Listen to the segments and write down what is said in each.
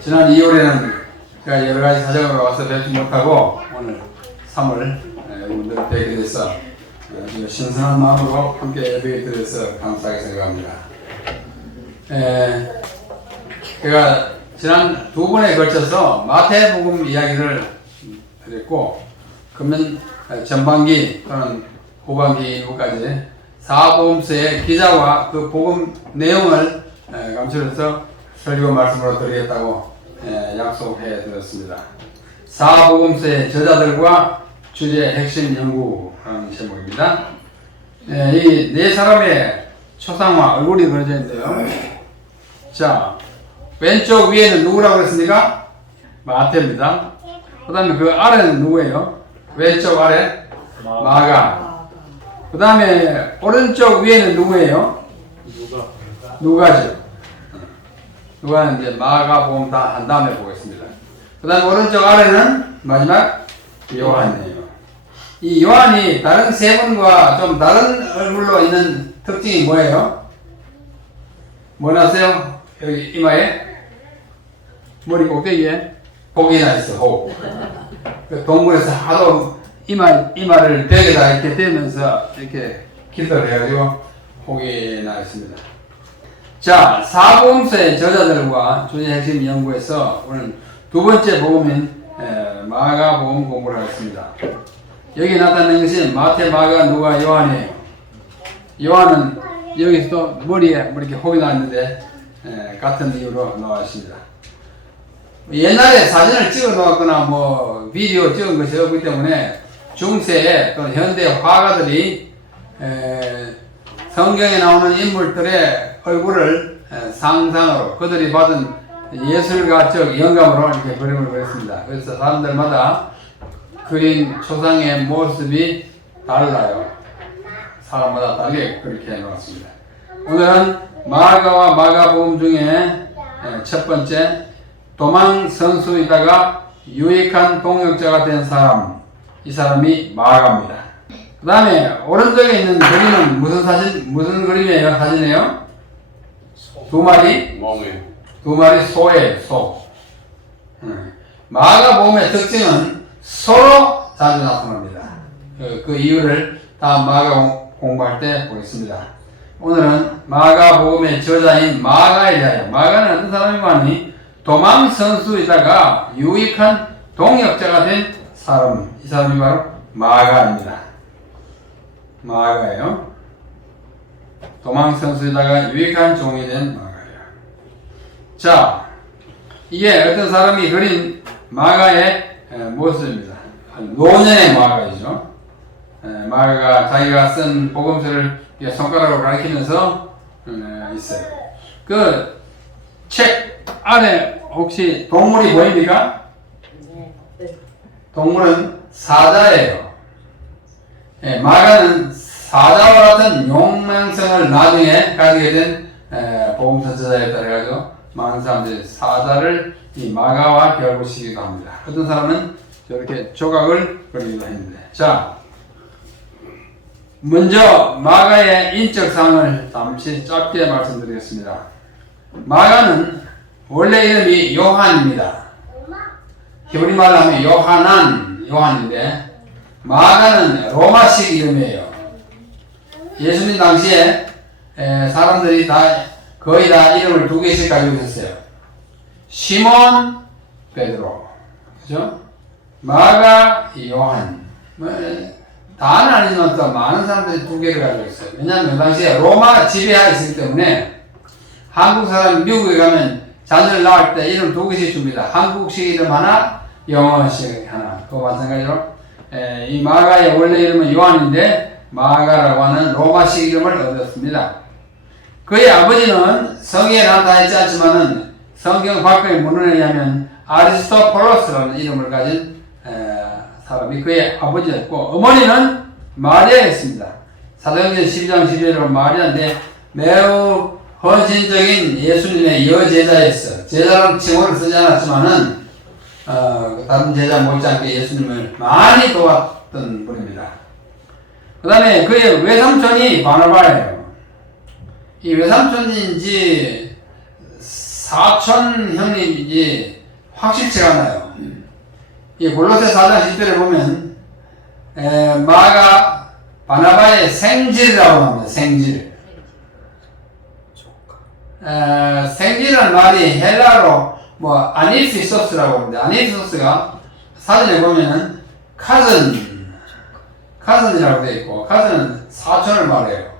지난 2월에는 제가 여러 가지 사정으로 와서 뵙지 못하고 오늘 3월 여러분들 뵙게 돼서 신선한 마음으로 함께 예배에 드려서 감사하게 생각합니다. 제가 지난 두 번에 걸쳐서 마태복음 이야기를 드렸고, 그러면 전반기 또는 후반기 일부까지 사복음서의 기자와 그 복음 내용을 감출해서 설교 말씀으로 드리겠다고 약속해 드렸습니다. 사복음서의 저자들과 주제 핵심 연구라는 제목입니다. 이 네 사람의 초상화 얼굴이 그려져 있는데요. 자, 왼쪽 위에는 누구라고 그랬습니까? 마태입니다. 그 다음에 그 아래는 누구예요? 왼쪽 아래 마가. 그 다음에 오른쪽 위에는 누구예요? 누가죠. 누가는 이제 마가복음 다 한 다음에 보겠습니다. 그 다음에 오른쪽 아래는 마지막 요한이에요. 이 요한이 다른 세 분과 좀 다른 얼굴로 있는 특징이 뭐예요? 뭐라세요? 여기 이마에 머리 꼭대기에 복이 나 있어. 복. 그 동물에서 하도 이마를 벽에다 이렇게 대면서 이렇게 길들 해가지고 복이 나 있습니다. 자, 사복음서의 저자들과 주제 핵심 연구에서 오늘 두 번째 복음인 마가복음 공부를 하겠습니다. 여기 나타난 것이 마태, 마가, 누가, 요한이에요. 요한은 여기서도 머리에 이렇게 혹이 나 있는데 같은 이유로 나와 있습니다. 옛날에 사진을 찍어 놓았거나 뭐 비디오 찍은 것이 없기 때문에 중세에 또는 현대 화가들이 성경에 나오는 인물들의 얼굴을 상상으로 그들이 받은 예술가적 영감으로 이렇게 그림을 그렸습니다. 그래서 사람들마다 그린 초상의 모습이 달라요. 사람마다 다르게 그렇게 해놓았습니다. 오늘은 마가와 마가복음 중에 첫 번째, 도망 선수이다가 유익한 동역자가 된 사람, 이 사람이 마가입니다. 그 다음에 오른쪽에 있는 그림은 무슨 그림이에요? 사진이에요? 두 마리 소예요. 소. 마가복음의 특징은 소로 자주 나타납니다. 그 이유를 다 마가 공부할 때 보겠습니다. 오늘은 마가복음의 저자인 마가에 대하여, 마가는 어떤 사람이니 도망 선수이다가 유익한 동역자가 된 사람, 이 사람이 바로 마가입니다. 마가예요. 도망 선수이다가 유익한 종이 된 마가예요. 자, 이게 어떤 사람이 그린 마가의 모습입니다. 노년의 마가이죠. 마가가 자기가 쓴 복음서를 손가락으로 가리키면서 있어요. 그 책 안에 혹시 동물이 보입니까? 동물은 사자예요. 마가는 사자와 같은 욕망성을 나중에 가지게 된 복음서 저자였다 해가지고 많은 사람들이 사자를 이 마가와 결부시키기도 합니다. 어떤 사람은 저렇게 조각을 그리기도 했는데, 자, 먼저 마가의 인적 사항을 잠시 짧게 말씀드리겠습니다. 마가는 원래 이름이 요한입니다. 히브리 말로 하면 요한인데, 마가는 로마식 이름이에요. 예수님 당시에 사람들이 거의 다 이름을 두 개씩 가지고 있었어요. 시몬, 베드로, 그죠? 마가, 요한. 다는 아니지만 또 많은 사람들이 두 개를 가지고 있어요. 왜냐하면 그 당시에 로마 지배하에 있기 때문에 한국 사람 미국에 가면 자녀를 낳을 때 이름 두 개씩 줍니다. 한국식 이름 하나, 영어식 하나. 또 마찬가지로 이 마가의 원래 이름은 요한인데 마가라고 하는 로마식 이름을 얻었습니다. 그의 아버지는 성경에 나타나 있지 않지만은 성경 밖의 문헌에 의하면 아리스토폴로스라는 이름을 가진 사람이 그의 아버지였고, 어머니는 마리아였습니다. 사도행전 12장 12절로 마리아인데 매우 헌신적인 예수님의 여제자였어요. 제자라는 칭호를 쓰지 않았지만은 다른 제자 못지않게 예수님을 많이 도왔던 분입니다. 그 다음에 그의 외삼촌이 바나바예요. 이 외삼촌인지 사촌 형님인지 확실치가 않아요. 이 골로새 4장 10절에 보면 마가 바나바의 생질이라고 합니다. 생질. 생질이라는 말이 헬라로 아니피소스라고 합니다. 아니피소스가 사전에 보면은 카즌이라고 되어 있고, 카즌은 사촌을 말해요.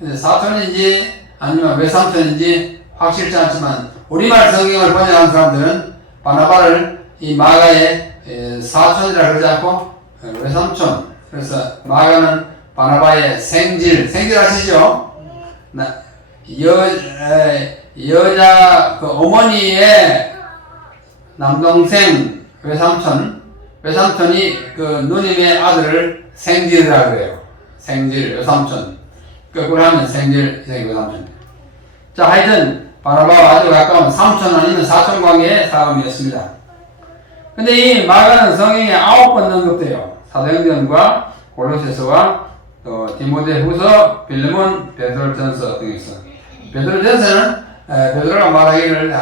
근데 사촌인지 아니면 외삼촌인지 확실치 않지만 우리말 성경을 번역한 사람들은 바나바를 이 마가의 사촌이라 그러지 않고 외삼촌. 그래서 마가는 바나바의 생질 아시죠? 여자 그 어머니의 남동생 외삼촌이 그 누님의 아들을 생질이라 그래요. 생질, 외삼촌. 거꾸로 하면 생질, 외삼촌. 자, 하여튼 바나바와 아주 가까운 삼촌 아니면 사촌 관계의 사람이었습니다. 근데 이 마가는 성경에 9번 언급돼요. 사도행전과 골로새서와 또 디모데후서, 빌레몬, 베드로전서 등에서. 베드로전서는 베드로가 말하기를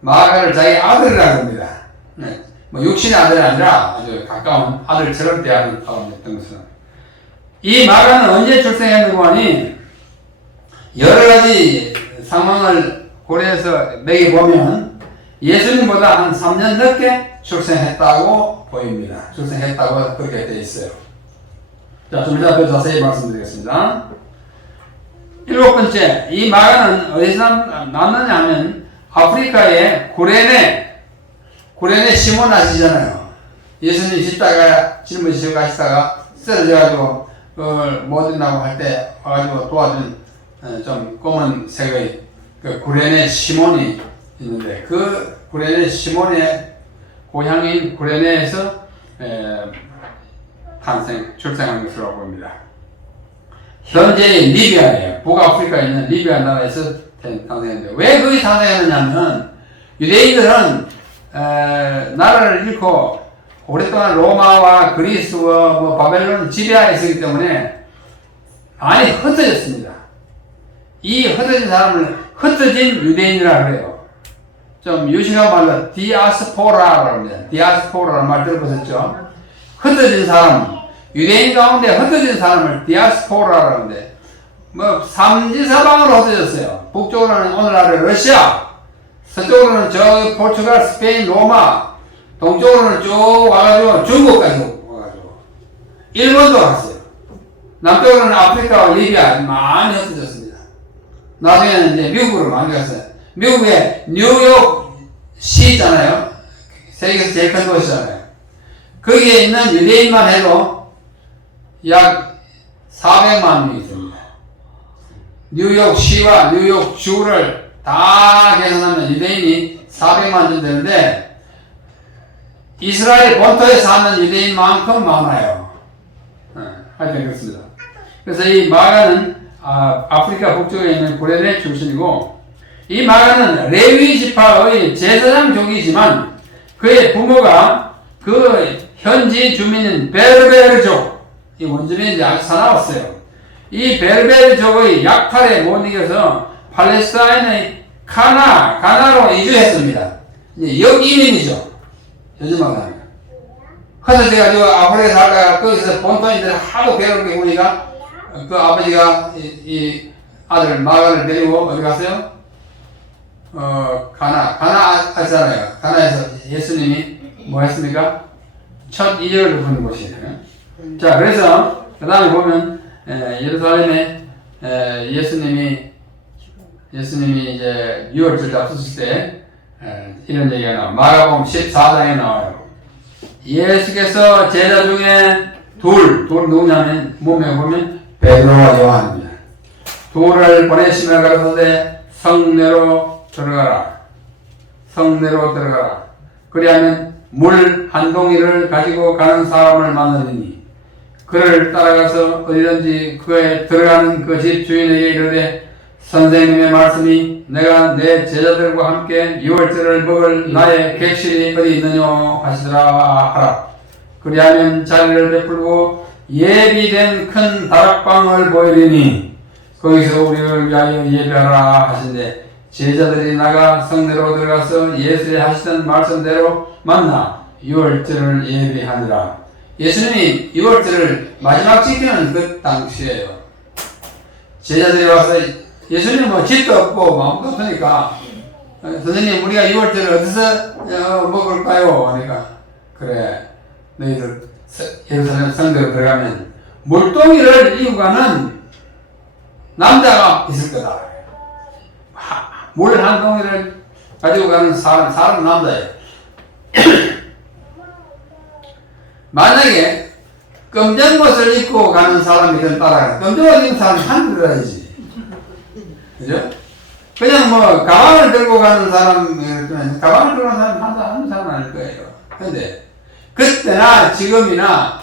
마가를 자기 아들이라고 합니다. 네. 육신의 아들이 아니라 아주 가까운 아들처럼 대하는 사람이었던 것은. 이 마가는 언제 출생했는고 하니 여러 가지 상황을 고려해서 매겨보면 예수님보다 한 3년 늦게 출생했다고 보입니다. 출생했다고 그렇게 되어 있어요. 자, 좀 이따 더 자세히 말씀드리겠습니다. 7번째, 이 마가는 어디서 났느냐 하면 아프리카의 구레네 시몬 아시잖아요. 예수님 십자가 짊어지시고 가시다가 쓰러져가지고 못 된다고 할 때 와가지고 도와준 좀 검은 색의 그 구레네 시몬이 있는데, 그 구레네 시몬의 고향인 구레네에서 출생한 것으로 봅니다. 현재의 리비아예요. 북아프리카에 있는 리비아 나라에서 탄생했는데, 왜 거기 탄생했느냐면 유대인들은 나라를 잃고 오랫동안 로마와 그리스와 바벨론 지배하에 있었기 때문에 많이 흩어졌습니다. 이 흩어진 사람을 흩어진 유대인이라고 그래요. 좀 유식한 말로 디아스포라라고 합니다. 디아스포라라는 말 들어보셨죠? 흩어진 사람, 유대인 가운데 흩어진 사람을 디아스포라라고 하는데, 삼지사방으로 흩어졌어요. 북쪽으로는 오늘날의 러시아, 서쪽으로는 저 포르투갈, 스페인, 로마, 동쪽으로는 쭉 와가지고 중국까지 와가지고 일본도 갔어요. 남쪽으로는 아프리카와 리비아 많이 흩어졌습니다. 나중에는 이제 미국으로 많이 갔어요. 미국의 뉴욕시 있잖아요. 세계에서 제일 큰 도시잖아요. 거기에 있는 유대인만 해도 약 400만 명이 있습니다. 뉴욕시와 뉴욕주를 다 계산하면 유대인이 400만 John 되는데, 이스라엘 본토에 사는 유대인만큼 많아요. 하여튼 그렇습니다. 그래서 이 마가는 아프리카 북쪽에 있는 구레네 출신이고, 이 마가는 레위 지파의 제사장족이지만 그의 부모가 그 현지 주민인 베르베르족, 이 원주민이 아주 사나웠어요. 이 베르베르족의 약탈에 못 이겨서 팔레스타인의 가나로 이주했습니다. 역이민이죠. 요즘만 하면. 흩어져가지고 아프리카에 살다가 거기서 본토인들 하도 괴롭게 보니까 그 아버지가 이 아들 마가를 데리고 어디 갔어요? 가나 아시잖아요. 가나에서 예수님이 뭐 했습니까? 첫 이적을 베푸는 곳이에요. 자, 그래서 그 다음에 보면 예루살렘에 예수님이 이제 유월절 잡수실 때 이런 얘기가 나와요. 마가복음 14장에 나와요. 예수께서 제자 중에 둘 누구냐면 몸에 보면 베드로와 요한입니다. 둘을 보내시며 가라사대 성내로 들어가라. 그리하면 물 한 동이를 가지고 가는 사람을 만나리니 그를 따라가서 어디든지 그에 들어가는 그 집 주인에게 이르되 선생님의 말씀이 내가 내 제자들과 함께 유월절을 먹을 나의 객실이 어디 있느냐 하시더라 하라. 그리하면 자리를 베풀고 예비된 큰 다락방을 보이리니 거기서 우리를 위하여 예배하라 하신대. 제자들이 나가 성내로 들어가서 예수의 하시던 말씀대로 만나 유월절을 예비하느라. 예수님이 유월절을 마지막 지키는 그 당시에요. 제자들이 와서 예수님 뭐 집도 없고 마음도 없으니까 선생님 우리가 유월절을 어디서 먹을까요? 하니까 그래 너희들 예루살렘 성대로 들어가면 물동이를 이고 가는 남자가 있을 거다. 물 한 동이를 가지고 가는 사람 남자예요. 만약에 검정 옷을 입고 가는 사람이든 따라가. 검정 옷 입는 사람이 한 들어야지. 그죠? 그냥 뭐 가방을 들고 가는 사람, 가방을 들고 가는 사람 한 사람 아닐 거예요. 근데 그때나 지금이나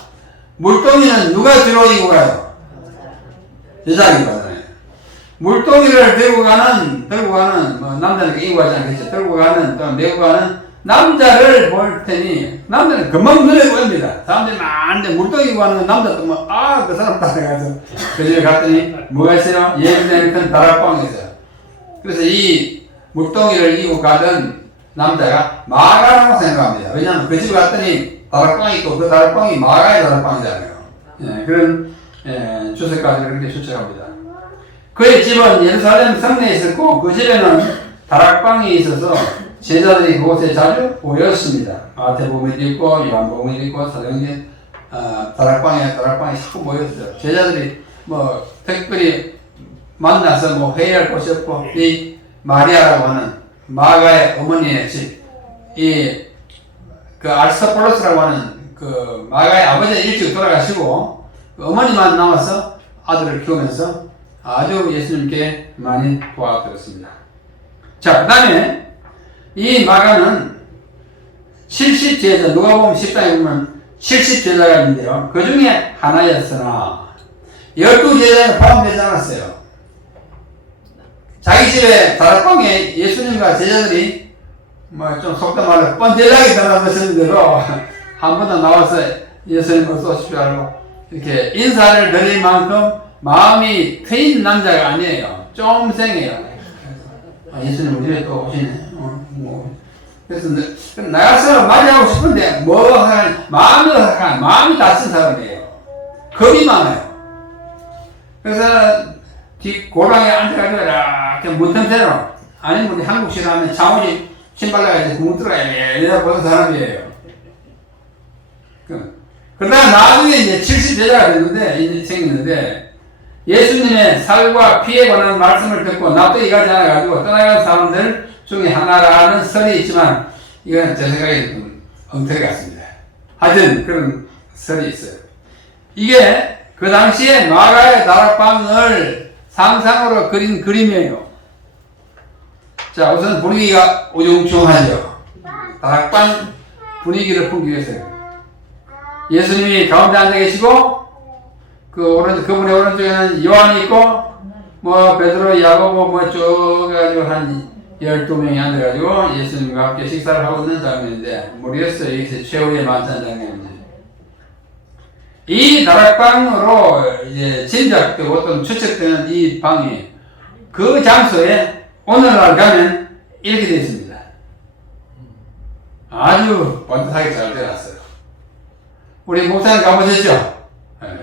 물동이는 누가 주로 이고 가요? 여자가 이고 가잖아요. 물동이를 들고 가는 뭐 남자는 이고 가지 않겠죠. 들고 가는 또 메고 가는 남자를 볼 테니 남자는 금방 눈에 보입니다. 사람들이 많은데 물동이 이고 가는 남자도 뭐 그 사람 따라가서 그 집에 갔더니 뭐가 있어요? 예루살렘 큰 다락방이 있어요. 그래서 이 물동이를 이고 가던 남자가 마가라고 생각합니다. 왜냐하면 그 집에 갔더니 다락방이 있고 그 다락방이 마가의 다락방이잖아요. 그런 주석가들을 그렇게 추측합니다. 그의 집은 예루살렘 성내에 있었고 그 집에는 다락방이 있어서 제자들이 그곳에 자주 모였습니다. 마태복음에도 있고 요한복음에도 있고 사도행전 다락방에 자꾸 모였어요. 제자들이 뭐 특별히 만나서 뭐 회의할 곳이 없고 이 마리아라고 하는 마가의 어머니의 집, 그 알스포로스라고 하는 그 마가의 아버지가 일찍 돌아가시고 그 어머니만 남아서 아들을 키우면서 아주 예수님께 많이 도와드렸습니다. 자, 그 다음에 이 마가는 70제자, 누가 보면 10장에 보면 70제자가 있는데요. 그 중에 하나였으나 12제자는 포함되지 않았어요. 자기 집에 다락방에 예수님과 제자들이 뭐 좀 속된 말로 뻔질나게 들어가시는 대로 한 번 더 나와서 예수님 어서 오십시오 하고 이렇게 인사를 드릴 만큼 마음이 트인 남자가 아니에요. 좀 생해요. 예수님 우리 집에 또 오시네. 그래서 나가서 맞이하고 싶은데 마음이 다친 사람이에요. 겁이 많아요. 그래서 뒷 고랑에 앉아가지고 이렇게 문틈새로, 아니면 우리 한국식 하면 장우지 신발라가 이제 구멍 들어가야 이래 보는 사람이에요. 그러다가 나중에 이제 70제자가 생겼는데 예수님의 살과 피에 관한 말씀을 듣고 납득이 가지 않아가지고 떠나간 사람들 중에 하나라는 설이 있지만 이건 제 생각에 좀 엉터리 같습니다. 하여튼 그런 설이 있어요. 이게 그 당시에 마가의 다락방을 상상으로 그린 그림이에요. 자, 우선 분위기가 우중충하죠. 다락방 분위기를 풍기기 위해서요. 예수님이 가운데 앉아 계시고 그분의 오른쪽에는 요한이 있고 뭐 베드로, 야고보 뭐 쭉 해가지고 한 12명이 앉아가지고 예수님과 함께 식사를 하고 있는 장면인데 모르겠어요. 여기서 최후의 만찬 장면인지. 이 다락방으로 이제 짐작되고 또는 추측되는 이 방이 그 장소에 오늘날 가면 이렇게 되어 있습니다. 아주 반듯하게 잘 되어놨어요. 우리 목사님 가보셨죠?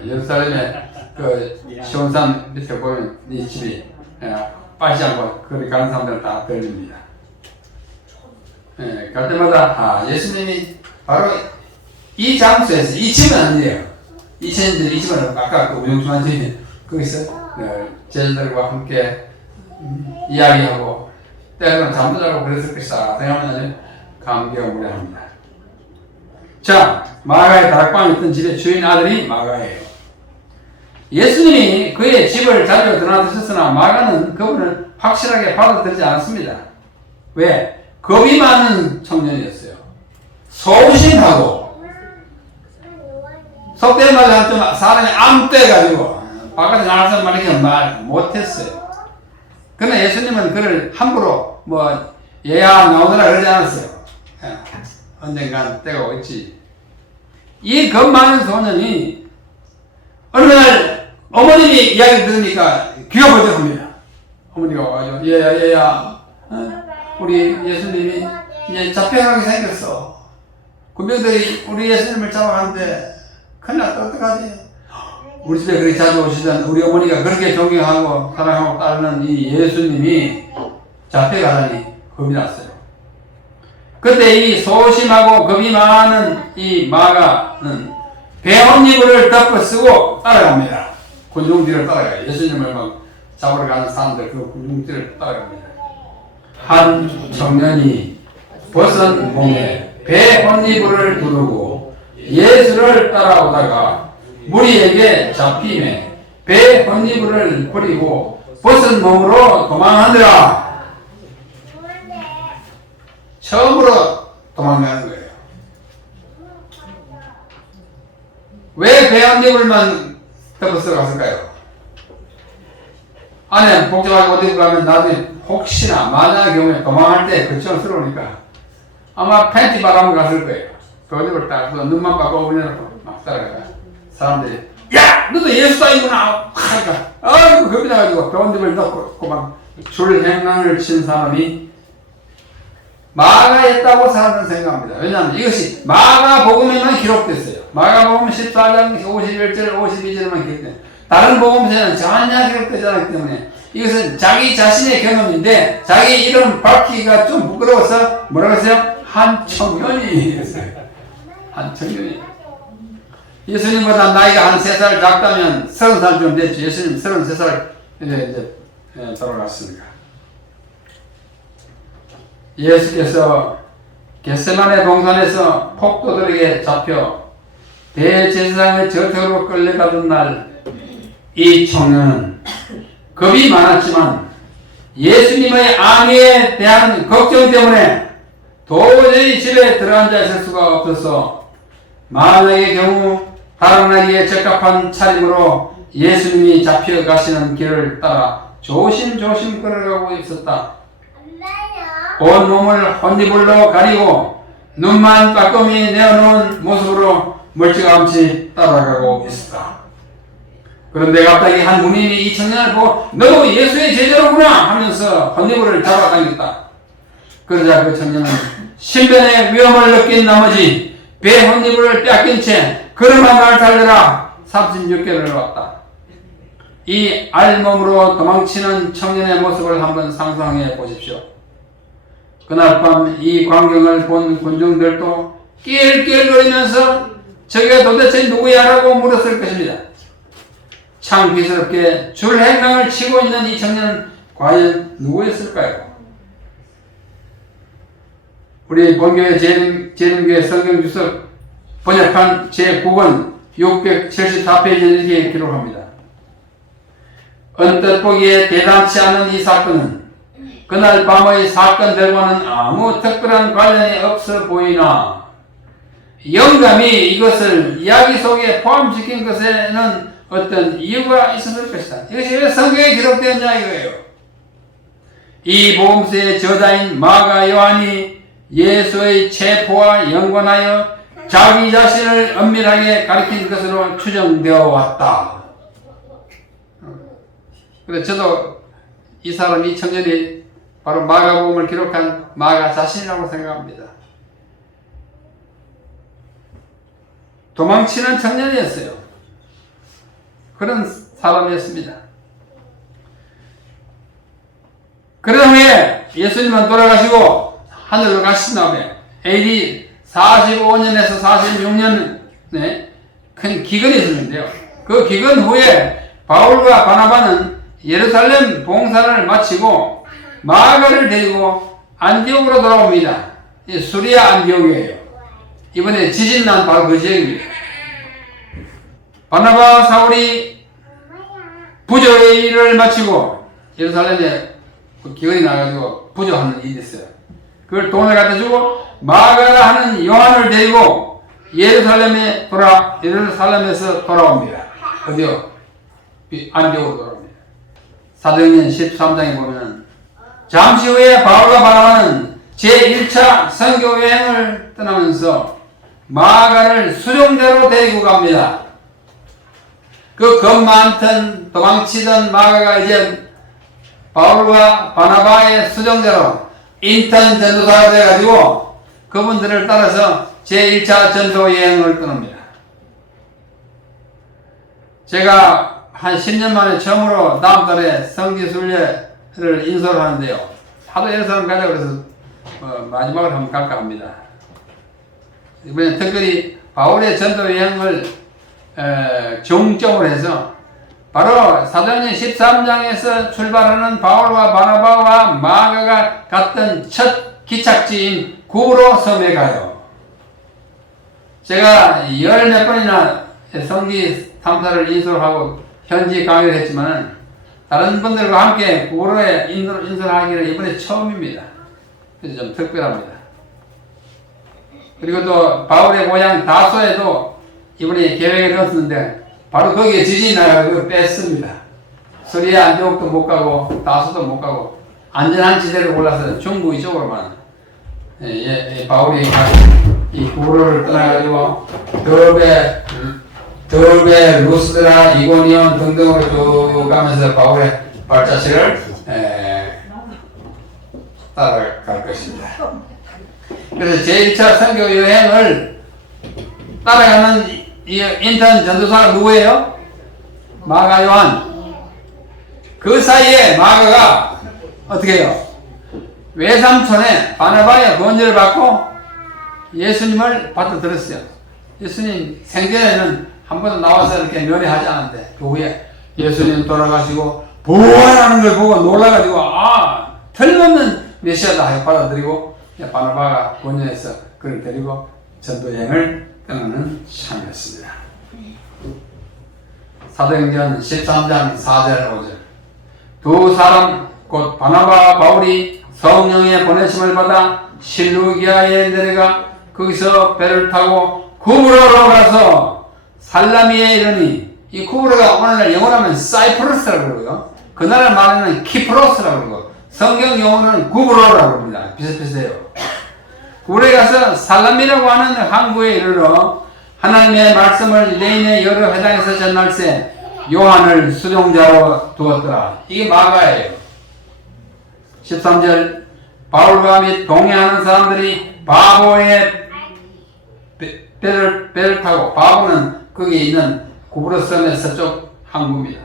예루살렘에 그 시온산 밑에 보면 이 집이 빠지지 않고 거기 가는 사람들은 다 들립니다. 갈 때마다 예수님이 바로 이 장소에서, 이 집은 아니에요. 이 집은 아까 그 우영충한 집이 거기서 제자들과 함께 이야기하고 때로는 잠도 자고 그랬을 것이다 생각하면 감개무량합니다. 자, 마가의 다락방에 있던 집의 주인 아들이 마가예요. 예수님이 그의 집을 자주 드나드셨으나 마가는 그분을 확실하게 받아들이지 않았습니다. 왜? 겁이 많은 청년이었어요. 소심하고 속된 말로 하면 사람이 암떼가지고 바깥에 나가서 말 못했어요. 그러나 예수님은 그를 함부로 뭐 얘야 나오더라 그러지 않았어요. 언젠간 때가 오겠지. 이 겁 많은 소년이 어느 날 어머님이 이야기 들으니까 귀가 번쩍합니다. 어머니가 와가지고 얘야 우리 예수님이 이제 잡혀가게 생겼어. 군병들이 우리 예수님을 잡아가는데 큰일 났다. 어떡하지? 우리 집에 그렇게 자주 오시던 우리 어머니가 그렇게 존경하고 사랑하고 따르는 이 예수님이 잡혀가다니 겁이 났어요. 그때 이 소심하고 겁이 많은 이 마가는 배옷이불을 덮어쓰고 따라갑니다. 군중들을 따라가요. 예수님을 막 잡으러 가는 사람들 그 군중들을 따라갑니다. 한 청년이 벗은 몸에 배옷이불을 두르고 예수를 따라오다가 무리에게 잡힘에 배옷이불을 버리고 벗은 몸으로 도망하느라. 처음으로 도망가는 거예요. 왜 배옷이불만 덮어서 갔을까요? 안에 복잡하게 옷 입고 가면 나중에 혹시나 만약의 경우에 도망할 때 걱정스러우니까 아마 팬티 바람을 갔을 거예요. 배옷이불을 딱 눈만 바꿔 올려놓고 막 따라가요. 사람들이 야! 너도 예수다이구나! 하니까 아이고 겁이 나가지고 배옷이불을 넣고 막 줄행랑을 친 사람이 마가였다고 사람들은 생각합니다. 왜냐하면 이것이 마가복음에만 기록됐어요. 마가복음 14장 51절 52절에만 기록돼요. 다른 복음서에는 전혀 기록되지 않기 때문에 이것은 자기 자신의 경험인데 자기 이름 밝히기가 좀 부끄러워서 뭐라고 했어요? 한 청년이 했어요. 한 청년이. 예수님보다 나이가 한 3살 작다면 30살쯤 됐죠. 예수님 33살 이제 돌아갔으니까. 예수께서 겟세마네 동산에서 폭도들에게 잡혀 대제사장의 저택으로 끌려가던 날 이 청년은 겁이 많았지만 예수님의 안위에 대한 걱정 때문에 도저히 집에 들어앉아 있을 수가 없어서 만약의 경우 달아나기에 적합한 차림으로 예수님이 잡혀가시는 길을 따라 조심조심 걸어가고 있었다. 온 몸을 혼이불로 가리고 눈만 빠끔히 내어놓은 모습으로 멀찌감치 따라가고 있었다. 그런데 갑자기 한 문인이 이 청년을 보고 너 예수의 제자로구나 하면서 혼이불을 잡아당겼다. 그러자 그 청년은 신변의 위험을 느낀 나머지 배 혼이불을 빼앗긴 채 걸음한 날 달려라 36개를 왔다. 이 알몸으로 도망치는 청년의 모습을 한번 상상해 보십시오. 그날 밤 이 광경을 본 군중들도 낄낄거리면서 저게 도대체 누구야라고 물었을 것입니다. 창피스럽게 줄행랑을 치고 있는 이 청년은 과연 누구였을까요? 우리 본교회 재림교회 성경주석 번역한 제9권 674페이지에 이렇게 기록합니다. 언뜻 보기에 대단치 않은 이 사건은 그날 밤의 사건들과는 아무 특별한 관련이 없어 보이나 영감이 이것을 이야기 속에 포함시킨 것에는 어떤 이유가 있었을 것이다. 이것이 왜 성경에 기록되었냐 이거예요. 이 복음서의 저자인 마가 요한이 예수의 체포와 연관하여 자기 자신을 엄밀하게 가리킨 것으로 추정되어 왔다. 그래서 저도 이 사람, 이 청년이 바로 마가복음을 기록한 마가 자신이라고 생각합니다. 도망치는 청년이었어요. 그런 사람이었습니다. 그런 후에 예수님은 돌아가시고 하늘로 가신 다음에 AD 45년에서 46년에 큰 기근이 있었는데요. 그 기근 후에 바울과 바나바는 예루살렘 봉사를 마치고 마가를 데리고 안디옥으로 돌아옵니다. 수리아 안디옥이에요. 이번에 지진 난 바로 그 지역입니다. 바나바 사울이 부조의 일을 마치고 예루살렘에 기근이 나가지고 부조하는 일이 있어요. 그걸 돈을 갖다 주고 마가라 하는 요한을 데리고 예루살렘에서 돌아옵니다. 어디요? 안디옥으로 돌아옵니다. 사도행전 13장에 보면 잠시 후에 바울과 바나바는 제1차 선교 여행을 떠나면서 마가를 수종대로 데리고 갑니다. 그 겁 많던 도망치던 마가가 이제 바울과 바나바의 수정자로 인턴 전도사가 돼가지고 그분들을 따라서 제1차 전도 여행을 떠납니다. 제가 한 10년 만에 처음으로 다음 달에 성지순례를 인솔을 하는데요. 하도 여러 사람 가자 그래서 마지막으로 한번 갈까 합니다. 이번에 특별히 바울의 전도 여행을 중점으로 해서 바로 사도행전 13장에서 출발하는 바울과 바나바와 마가가 갔던 첫 기착지인 구브로 섬에 가요. 제가 열 몇 번이나 성지 탐사를 인솔하고 현지 강의를 했지만 다른 분들과 함께 구브로에 인솔하기는 이번에 처음입니다. 그래서 좀 특별합니다. 그리고 또 바울의 고향 다소에도 이번에 계획에 넣었는데 바로 거기에 지진이 나가지고 뺐습니다. 소리아 안디옥도 못 가고 다소도 못 가고 안전한 지대를 골라서 중부 이쪽으로만 바울이 이 구브로를 떠나가지고 더베, 루스드라, 이고니온 등등으로 쭉 가면서 바울의 발자취를 따라갈 것입니다. 그래서 제1차 선교 여행을 따라가는 이 인턴 전도사가 누구예요? 마가 요한. 그 사이에 마가가 어떻게 해요? 외삼촌의 바나바의 권유를 받고 예수님을 받아들였어요. 예수님 생전에는 한 번도 나와서 이렇게 면회하지 않았는데 그 후에 예수님 돌아가시고 부활하는 걸 보고 놀라가지고 틀림없는 메시아다 하여 받아들이고 바나바가 권유해서 그를 데리고 전도여행을 떠나는 참이었습니다. 사도행전 13장 4절 5절 두 사람 곧 바나바와 바울이 성령의 보내심을 받아 실루기아에 내려가 거기서 배를 타고 구브로로 가서 살라미에 이르니 이 구브로가 오늘날 영어로 하면 사이프러스라고 그러고요. 그 나라 말하는 키프로스라고 그러고 성경 용어는 구브로라고 합니다. 비슷비슷해요. 구브로에 가서 살라미라고 하는 항구에 이르러 하나님의 말씀을 유대인의 여러 회당에서 전할세 요한을 수종자로 두었더라. 이게 마가예요. 13절 바울과 및 동행하는 사람들이 바보의 배를 타고 바보는 거기 있는 구브로 섬의 서쪽 항구입니다.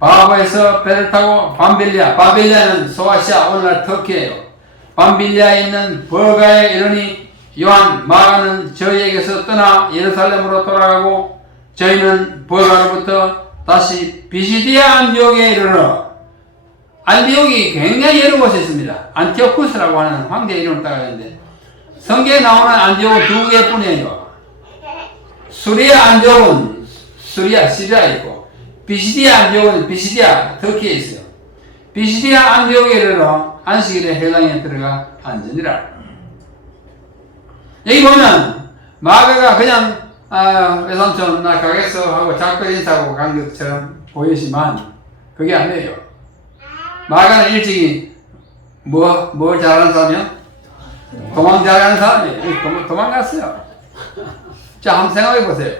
바보에서 배를 타고 바빌리아는 소아시아 오늘날 터키예요. 밤빌리아에 있는 버가에 이르니 요한 마가는 저희에게서 떠나 예루살렘으로 돌아가고 저희는 버가로부터 다시 비시디아 안디옥에 이르러 안디옥이 굉장히 여러 곳이 있습니다. 안티오쿠스라고 하는 황제 이름을 따가 있는데 성경에 나오는 안디옥은 두 개뿐이에요. 수리아 안디옥은 시리아에 있고 비시디아 안디옥은 비시디아 터키에 있어요. 비시디아 안디옥에 이르러 안식일에 회당에 들어가 앉으니라. 여기 보면 마가가 그냥 외삼촌 나 가겠어 하고 작별 인사하고 간 것처럼 보이지만 그게 아니에요. 마가는 일찍이 뭘 잘하는 사람이요? 도망 잘하는 사람이에요. 도망갔어요. 자, 한번 생각해 보세요.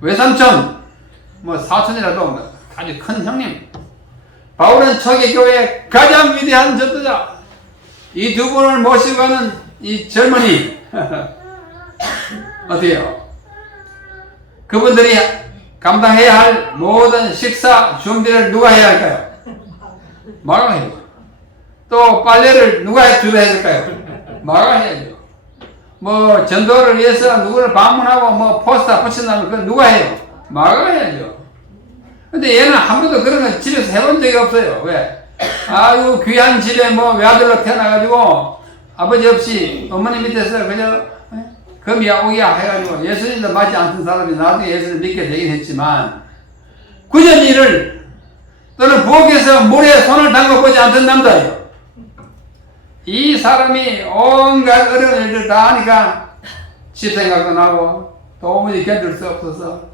외삼촌 사촌이라도 아주 큰 형님 바울은 초기교회의 가장 위대한 전도자. 이 두 분을 모시고 가는 이 젊은이 어때요? 그분들이 감당해야 할 모든 식사 준비를 누가 해야 할까요? 마가가 해야죠. 또 빨래를 누가 해줘야 될까요? 마가가 해야죠. 전도를 위해서 누구를 방문하고 포스터 붙인다면 그건 누가 해요? 마가가 해야죠. 근데 얘는 한 번도 그런 건 집에서 해본 적이 없어요. 왜? 아유 귀한 집에 외아들로 태어나가지고 아버지 없이 어머니 밑에서 그저 금이야 오기야 해가지고 예수님도 맞지 않던 사람이 나중에 예수를 믿게 되긴 했지만 굳은 일을 또는 부엌에서 물에 손을 담궈보지 않던 남자예요. 이 사람이 온갖 어려운 일들 다 하니까 집 생각도 나고 도무지 견딜 수 없어서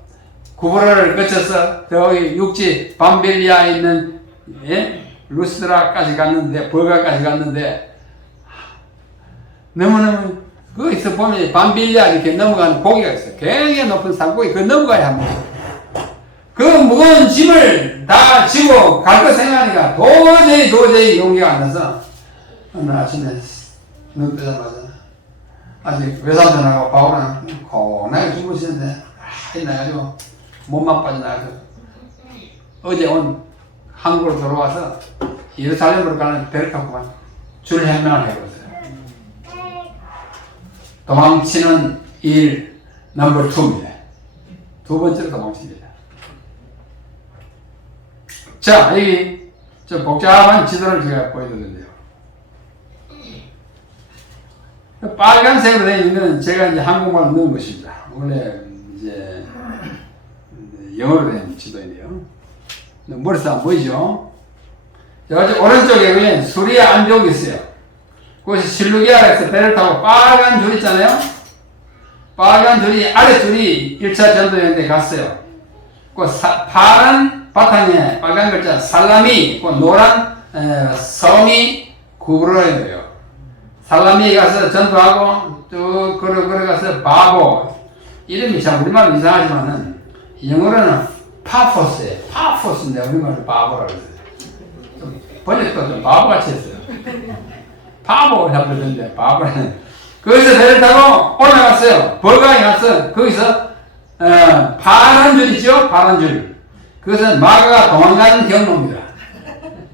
구브로를 거쳐서 저기 육지 밤빌리아에 있는 루스드라까지 갔는데 버가까지 갔는데 너무너무 거기서 보면 밤빌리아 이렇게 넘어가는 고기가 있어요. 굉장히 높은 산고기 그 넘어가야 합니다. 그 무거운 짐을 다 지고 갈 거 생각하니까 도저히 용기가 안 나서 오늘 아침에 눈 뜨자마자 아직 외삼촌하고 바울은 고나게 주무시는데 나가지고 몸만 빠져나가서 어제 온 한국으로 돌아와서 예루살렘으로 가는 배를 타고만 줄 해명을 해보세요. 도망치는 일 넘버 2입니다. 두 번째로 도망칩니다. 자, 여기 좀 복잡한 지도를 제가 보여드렸는데요. 빨간색으로 되어 있는 건 제가 이제 한국말로 넣은 것입니다. 원래 이제 영어로 된 지도인데요. 머리싸움 보이죠? 오른쪽에 수리아 안디옥이 있어요. 거기서 실루기아에서 배를 타고 빨간 줄 있잖아요. 빨간 줄이 아랫줄이 1차 전도여행대 갔어요. 그 파란 바탕에 빨간 글자 살라미, 그 노란 섬이 구브로예요. 살라미에 가서 전도하고 쭉 걸어가서 바보, 이름이 참 우리말로 이상하지만은 영어로는 파포스예요. 파포스인데 우리말로 바보라고 했어요. 좀 번역도 좀 바보같이 했어요. 바보 잡혔는데 바보라는. 거기서 배를 타고 올라갔어요. 버가에 가서 거기서 파란 줄 있죠? 파란 줄. 그것은 마가가 도망가는 경로입니다.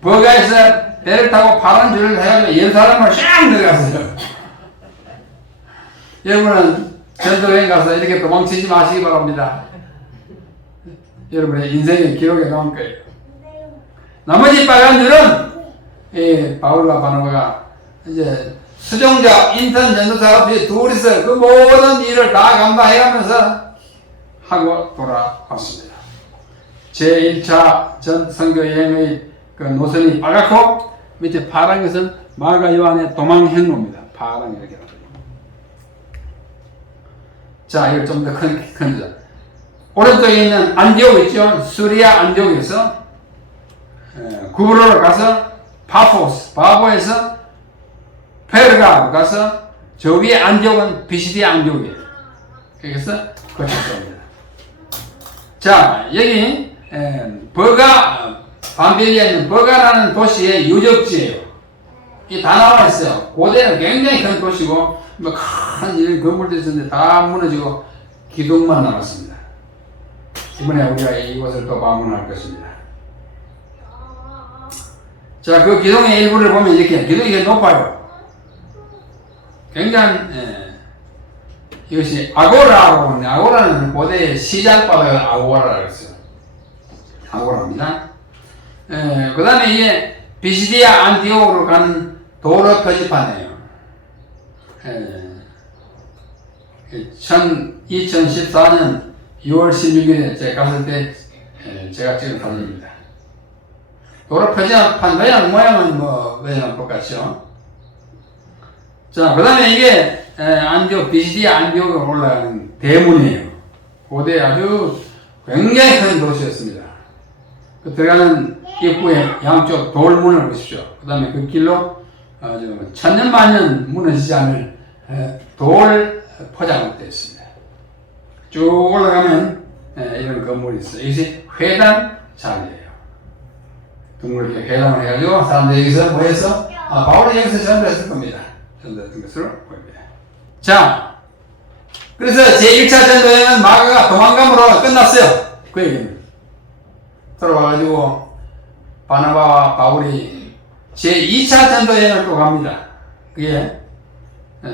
버가에서 배를 타고 파란 줄을 해가지고 예루살렘으로 쫙 들어갔어요. 여러분은 전도여행 가서 이렇게 도망치지 마시기 바랍니다. 여러분의 인생의 기록에 남을 거예요. 나머지 빨간 줄은 바울과 바나바가 이제 수종자, 인턴 전도사 없이 둘이서 그 모든 일을 다 감당해가면서 하고 돌아왔습니다. 제1차 전 선교 여행의 그 노선이 빨갛고 밑에 파란 것은 마가 요한의 도망 행로입니다. 파란 이렇게. 자, 이걸 좀 더 큰 점. 오른쪽에 있는 안디옥 있죠? 수리아 안디옥에서 구브로로 가서 파포스, 바보에서 페르가 가서 저 위에 안디옥은 비시디아 안디옥이에요. 그래서 거쳤습니다. 자, 여기 버가, 밤빌리에 있는 버가라는 도시의 유적지예요. 이 다 나와 있어요. 고대는 굉장히 큰 도시고 뭐 큰 이런 건물도 있었는데 다 무너지고 기둥만 남았습니다. 이번에 우리가 이곳을 또 방문할 것입니다. 자, 그 기둥의 일부를 보면 이렇게 기둥이 높아요. 굉장히 이것이 아고라라고 하는데 아고라는 고대의 시장바닥을 아고라라고 했어요. 아고라입니다. 그 다음에 이게 비시디아 안디옥으로 가는 도로 표지판이에요. 2014년 6월 16일에 제가 갔을 때 제가 찍은 사진입니다. 도로 표지판 모양은 그냥 똑같죠. 자, 그 다음에 이게 안디옥, 비시디아 안디옥으로 올라가는 대문이에요. 고대 아주 굉장히 큰 도시였습니다. 그 들어가는 입구에 양쪽 돌문을 보십시오. 그 다음에 그 길로 아주 천년만년 무너지지 않을 돌 포장으로 되어 있습니다. 쭉 올라가면 이런 건물이 있어요. 이것이 회당 자리예요. 둥글게 회당을 해가지고 사람들이 여기서 모여서 바울이 여기서 전도했을 겁니다. 전도했던 것으로 보입니다. 자, 그래서 제1차 전도여행은 마가가 도망감으로 끝났어요. 그 얘기는. 들어와가지고 바나바와 바울이 제2차 전도여행을 또 갑니다. 그게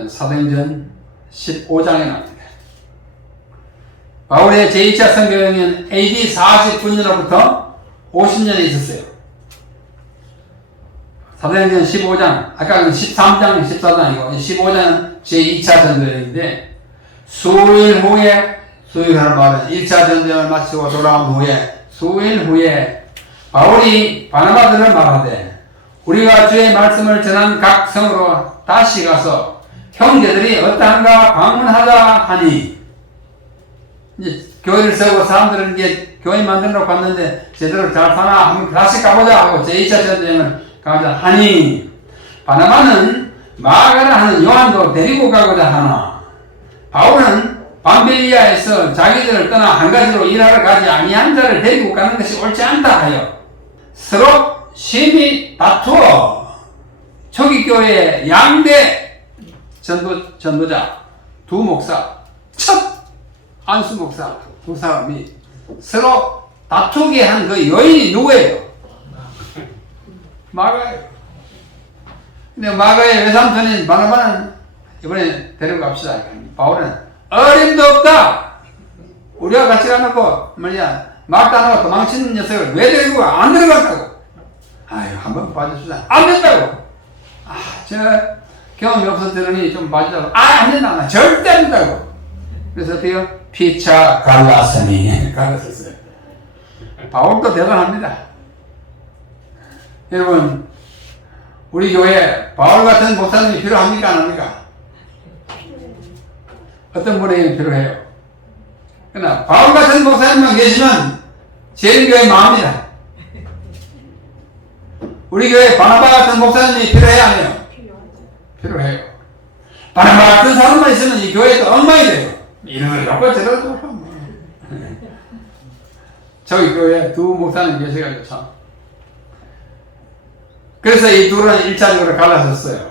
사도행전 15장에 나옵니다. 바울의 제2차 선교여행은 AD 49년으로부터 50년에 있었어요. 사도행전 15장, 아까는 13장, 14장이고 15장은 제2차 전도여행인데 수일 후에, 수일하는 말은 1차 전도여행을 마치고 돌아온 후에 수일 후에 바울이 바나바들을 말하되 우리가 주의 말씀을 전한 각 성으로 다시 가서 형제들이 어떠한가 방문하자 하니, 이제 교회를 세우고 사람들은 이제 교회 만들어 갔는데 제대로 잘 사나 한번 다시 가보자 하고 제2차 전도여행을 가보자 하니 바나바는 마가라 하는 요한도 데리고 가고자 하나 바울은 밤벨리아에서 자기들을 떠나 한 가지로 일하러 가지 아니한 자를 데리고 가는 것이 옳지 않다 하여 서로 심히 다투어 초기 교회의 양대 전도자 두 목사, 첫 안수 목사 두 사람이 서로 다투게 한 그 요인이 누구예요? 마가예요. 근데 마가의 외삼촌인 바나바는 이번에 데리고 갑시다. 바울은 어림도 없다. 우리가 같이 가놓고 말이야 말도 안 하고 도망치는 녀석을 왜 데리고 안 들어갔다고. 아유 한번 봐줍시다. 안 된다고. 저 경험이 없어서 들으니 좀 봐주자고. 안 된다. 절대 안 된다고. 그래서 어때요? 피차 갈라서니 갈라섰어요. 바울도 대단합니다. 여러분 우리 교회에 바울 같은 목사님이 필요합니까? 안 합니까? 어떤 분에게 필요해요. 그러나 바울 같은 목사님만 계시면 재림교회 망합니다. 우리 교회에 바나바 같은 목사님이 필요해요? 안 해요? 필요해요. 바나바 같은 사람만 있으면 이 교회도 엉망이 돼요. 이런 걸 저러고 저희 교회에 두 목사님 계셔가지고 참. 그래서 이 둘은 일차적으로 갈라섰어요.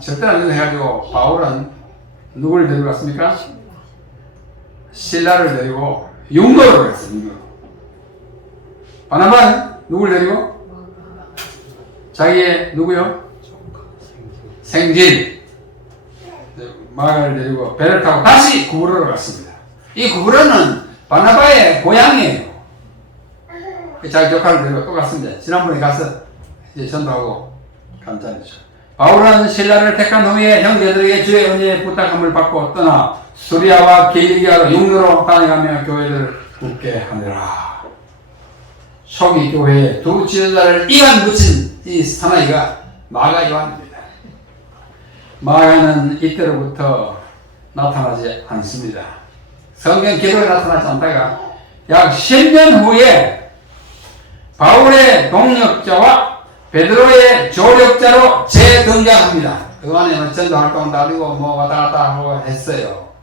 절대 안 된다 해가지고 바울은 누구를 데리고 갔습니까? 신라를 데리고 융로로 갔어요. 융로. 바나바는 누구를 데리고? 자기의 누구요? 생질 마가를 데리고 배를 타고 다시 구브로로 갔습니다. 이 구브로는 바나바의 고향이에요. 자기 조카를 데리고 또 갔습니다. 지난번에 가서 이제 전도하고 감사했죠. 바울은 신라를 택한 후에 형제들에게 주의 은혜의 부탁함을 받고 떠나 수리아와 길리기아로 융로로 다녀가며 교회를 굳게 하느라. 초기 교회에 두 지도자를 이간 붙인 이 사나이가 마가 요한입니다. 마가는 이때로부터 나타나지 않습니다. 성경 기록에 나타나지 않다가 약 10년 후에 바울의 동력자와 베드로의 조력자로 재등장합니다. 그동안에 전도 활동 다니고 뭐 왔다 갔다 하고 했어요.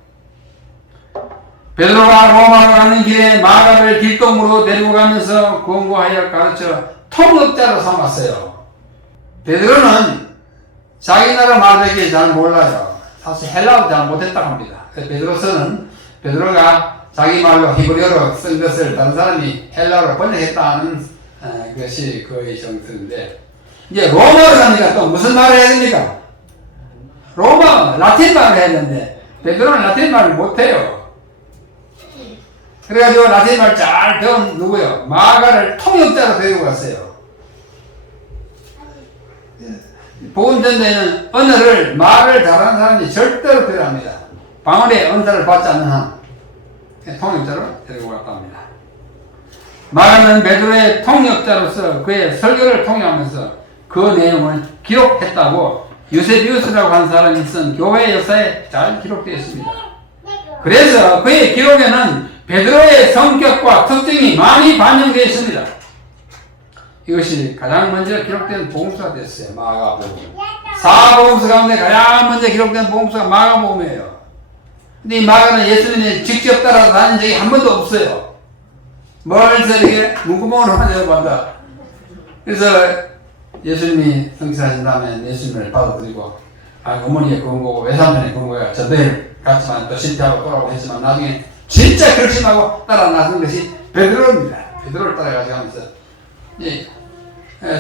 베드로가 로마로 가는 길에 마가를 길동으로 데리고 가면서 권고하여 가르쳐 통역자로 삼았어요. 베드로는 자기 나라 말밖에 잘 몰라요. 사실 헬라어도 잘 못했다고 합니다. 베드로가 자기 말로 히브리어로 쓴 것을 다른 사람이 헬라어로 번역했다는 것이 그의 정서인데, 이제 로마로 가니까 또 무슨 말을 해야 됩니까? 라틴 말을 해야 되는데 베드로는 라틴 말을 못해요. 그래가지고 라틴 말 잘 배운 누구요? 마가를 통역자로 데리고 갔어요. 복음전도에는 언어를 말을 잘하는 사람이 절대로 필요합니다. 방언의 은사를 받지 않는 한 통역자로 데리고 갔다 합니다. 마가는 베드로의 통역자로서 그의 설교를 통역하면서 그 내용을 기록했다고 유세비우스라고 하는 사람이 쓴 교회 역사에 잘 기록되어 있습니다. 그래서 그의 기록에는 베드로의 성격과 특징이 많이 반영되어 있습니다. 이것이 가장 먼저 기록된 복음서가 됐어요. 마가복음. 4복음서 가운데 가장 먼저 기록된 복음서가 마가복음이에요. 근데 이 마가는 예수님이 직접 따라 다닌 적이 한 번도 없어요. 멀리서 이렇게 문구멍으로 내려본다. 그래서 예수님이 성취하신 다음에 예수님을 받아들이고, 어머니의 권고고 외삼촌의 권고가 저들 같지만 또 실패하고 또라고 했지만 나중에 진짜 결심하고 따라 나선 것이 베드로입니다. 베드로를 따라가지고 하면서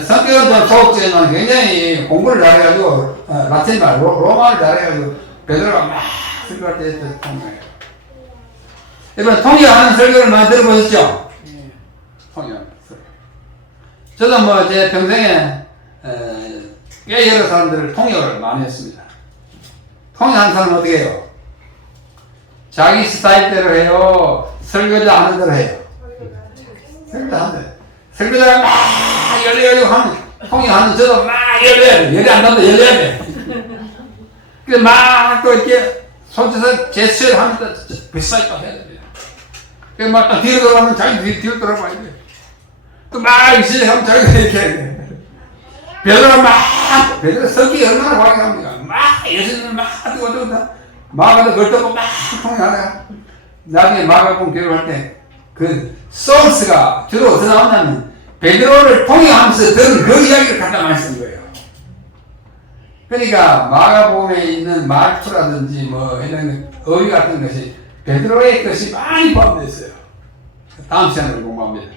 성격은 좀 소극적이지만 굉장히 공부를 잘해가지고 라틴말, 로마를 잘해가지고 베드로가 막 설교할 때 했던 통역이에요. 여러분 통역하는 설교를 많이 들어보셨죠? 통역 설교. 저도 제 평생에 꽤 여러 사람들을 통역을 많이 했습니다. 통역하는 사람은 어떻게 해요? 자기 스타일대로 해요? 설교자 하는 대로 해요? 설교자 하는 대로. 설교자가 막 열려고 하면, 통역하는 저도 막 열려야 돼. 열이 안 나도 열려야 돼. 그래서 막 또 이렇게 손짓을 제스처를 하면서 비싸게 또 해야 됩니다. 그래서 막 뒤로 돌아가면 자기 뒤로 돌아봐야 돼. 또 막 시작하면 자기가 이렇게 해야 돼. 베드로 성격이 얼마나 과격합니까? 막 예수님을 막 뜨고 마가도 그걸 듣고 막 통역하다가 나중에 마가복음 기록할 때 그 소스가 주로 어디서 나오냐면 베드로를 통역하면서 들은 그 이야기를 갖다 많이 쓴 거예요. 그러니까 마가복음에 있는 말투라든지 뭐 이런 어휘 같은 것이 베드로의 것이 많이 포함되어 있어요. 다음 시간에 공부합니다.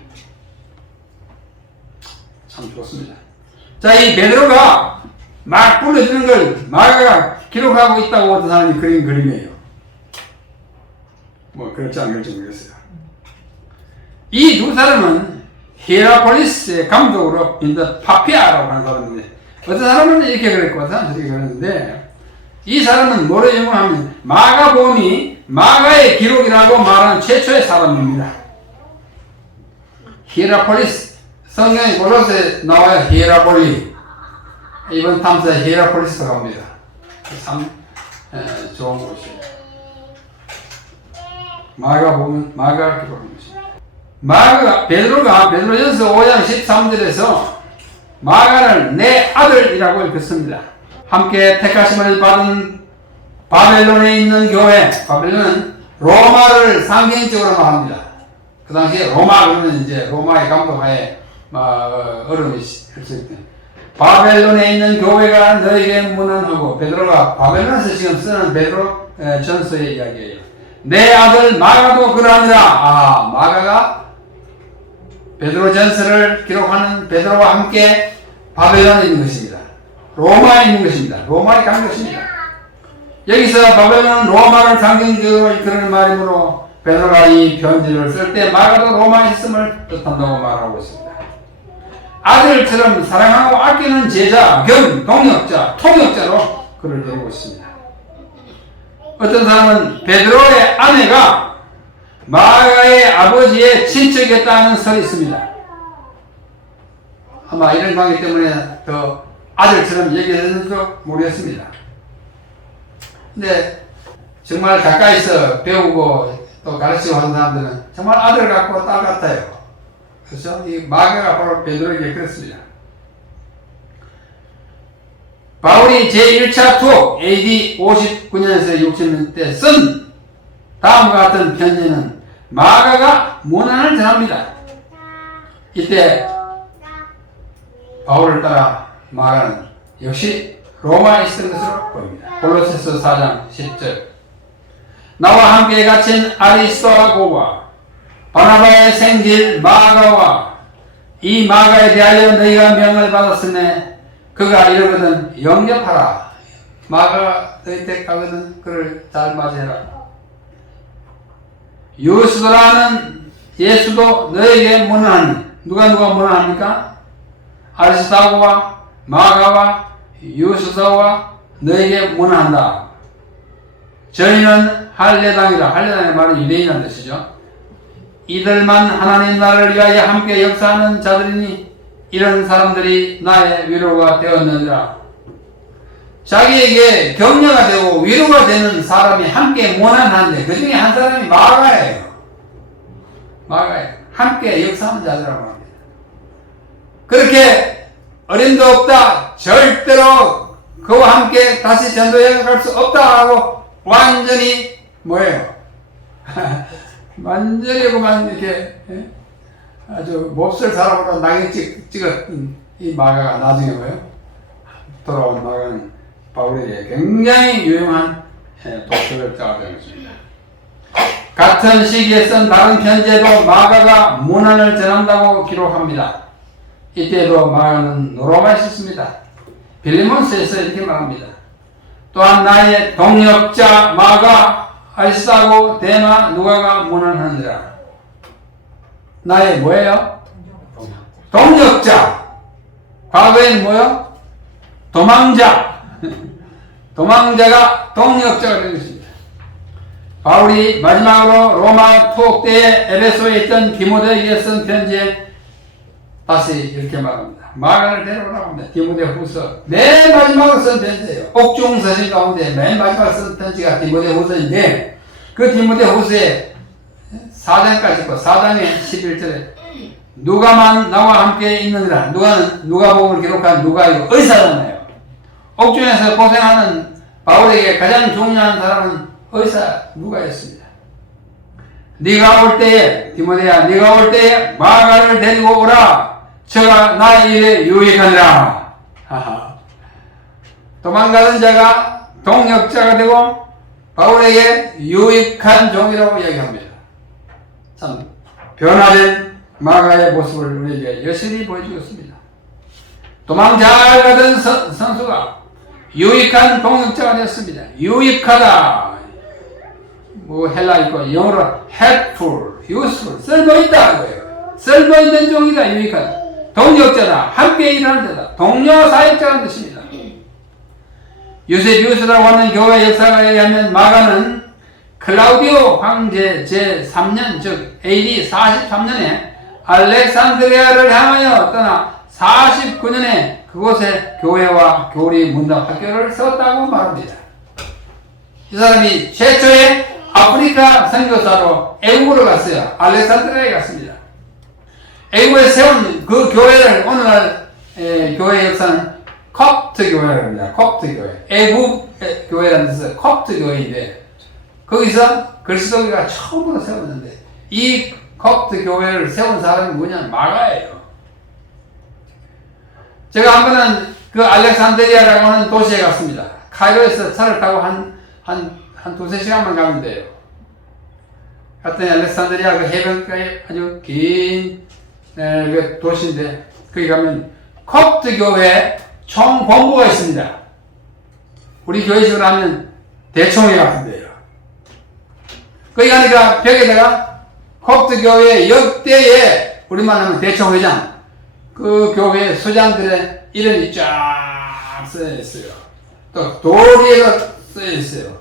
참 좋습니다. 자, 이 베드로가 막 불러주는 걸 마가가 기록하고 있다고 어떤 사람이 그린 그림이에요. 뭐 그렇지 않을지 모르겠어요. 이 두 사람은 히에라폴리스의 감독으로 인더 파피아라고 하는 사람인데 어떤 사람은 이렇게 그랬고 어떤 사람은 저렇게 그랬는데 이 사람은 뭐로 유명하면 마가복음이 마가의 기록이라고 말하는 최초의 사람입니다. 히에라폴리스 성경에 골로새에 나와요. 히에라폴리 이번 탐사에 히에라폴리스가 옵니다. 참 좋은 곳이에요. 마가복음 마가가 기록한 것입니다. 베드로가 베드로전서 5장 13절에서 마가를 내 아들이라고 읽었습니다. 함께 택하심을 받은 바벨론에 있는 교회, 바벨론은 로마를 상징적으로 말합니다. 그 당시에 로마 그러면 이제 로마의 감독하에 어려움이 있을 때 바벨론에 있는 교회가 너에게 문안하고 베드로가 바벨론에서 지금 쓰는 베드로 전서의 이야기예요. 내 아들 마가도 그러하니라. 마가가 베드로 전서를 기록하는 베드로와 함께 바벨론에 있는 것입니다. 로마에 있는 것입니다. 로마에 간 것입니다. 여기서 바벨론은 로마를 상징적으로 이끄는 말이므로 베드로가 이 편지를 쓸 때 마가도 로마에 있음을 뜻한다고 말하고 있습니다. 아들처럼 사랑하고 아끼는 제자, 겸 동역자, 통역자로 그를 데리고 있습니다. 어떤 사람은 베드로의 아내가 마가의 아버지의 친척이었다는 설이 있습니다. 아마 이런 관계 때문에 더 아들처럼 얘기했는지도 모르겠습니다. 근데 정말 가까이서 배우고 또 가르치고 하는 사람들은 정말 아들 같고 딸 같아요. 그렇죠? 이 마가가 바로 베드로에게 그랬습니다. 바울이 제1차 투어 AD 59년에서 60년 때 쓴 다음과 같은 편지는 마가가 문안을 전합니다. 이때 바울을 따라 마가는 역시 로마에 있었던 것으로 보입니다. 골로새서 4장 10절 나와 함께 갇힌 아리스토하고와 바나바의 생질 마가와 이 마가에 대하여 너희가 명을 받았으니 그가 이러거든 영접하라. 마가가 너희 댁 가거든 그를 잘 맞이해라. 유스도라는 예수도 너에게 문안하니 누가 문안합니까? 아리스토하고와 마가와 유스도와 너에게 문안한다. 저희는 할례당이라. 할례당의 말은 유대인이라는 뜻이죠. 이들만 하나님 나라를 위하여 함께 역사하는 자들이니 이런 사람들이 나의 위로가 되었느니라. 자기에게 격려가 되고 위로가 되는 사람이 함께 문안하는데 그 중에 한 사람이 마가예요. 마가예요. 함께 역사하는 자들이라고 합니다. 그렇게 어림도 없다. 절대로 그와 함께 다시 전도여행 갈 수 없다 하고 완전히 뭐예요? 완전히 그만 이렇게 아주 몹쓸 사람으로 낙인 찍었던 이 마가가 나중에 뭐예요? 돌아온 마가는 바울에게 굉장히 유용한 독서력자가 되는 것입니다. 같은 시기에 쓴 다른 편지에도 마가가 문안을 전한다고 기록합니다. 이때도 마가는 로마에 있었습니다. 빌리몬스에서 이렇게 말합니다. 또한 나의 동역자 마가 아리스토하고 데마 누가가 문안하니라. 나의 뭐예요? 동역자. 과거에는 뭐요? 도망자. 도망자가 동역자가 되는 것입니다. 바울이 마지막으로 로마 투옥 때에 에베소에 있던 디모데에게 쓴 편지에 다시 이렇게 말합니다. 마가를 데려오라고 합니다. 디모데후서 맨 마지막으로 쓴 편지예요. 옥중서신 가운데 맨 마지막으로 쓴 편지가 디모데후서인데 그 디모데후서에 4장까지 있고 4장의 11절에 누가만 나와 함께 있느니라. 누가는 누가복음을 기록한 누가이고 의사잖아요. 옥중에서 고생하는 바울에게 가장 중요한 사람은 의사 누가였습니다. 네가 올 때에 디모데야 네가 올 때에 마가를 데리고 오라. 저가 나의 일에 유익하니라. 하하. 도망가는 자가 동역자가 되고 바울에게 유익한 종이라고 이야기합니다. 참 변화된 마가의 모습을 우리에게 여실히 보여주었습니다. 도망 잘 가던 선수가 유익한 동역자가 되었습니다. 유익하다. 뭐 헬라 있고 영어로 helpful, useful, 쓸모있다 거예요. 쓸모있는 종이다. 유익하다. 동역자다. 함께 일하는 자다. 동료 사역자라는 뜻입니다. 유세비우스라고 하는 교회 역사가에 의하면 마가는 클라우디오 황제 제3년 즉 AD 43년에 알렉산드리아를 향하여 떠나 49년에 그곳에 교회와 교리 문답 학교를 세웠다고 말합니다. 이 사람이 최초의 아프리카 선교사로 애국으로 갔어요. 알렉산드리아에 갔습니다. 애국에 세운 그 교회를 오늘날 교회 역사는 콥트 교회라고 합니다. 콥트 교회. 애국 교회라는 뜻은 콥트 교회인데 거기서 그리스도교가 처음으로 세웠는데 이 콥트 교회를 세운 사람이 뭐냐? 마가예요. 제가 한 번은 그 알렉산드리아라고 하는 도시에 갔습니다. 카이로에서 차를 타고 한 두세 시간만 가면 돼요. 갔더니 알렉산드리아 그 해변가에 아주 긴 그 도시인데 거기 가면 콥트 교회 총본부가 있습니다. 우리 교회식으로 하면 대총회 같은데요. 거기 가니까 벽에다가 콥트 교회 역대의 우리만 하면 대총회장 그 교회 수장들의 이름이 쫙 써있어요. 또 도리에가 써있어요.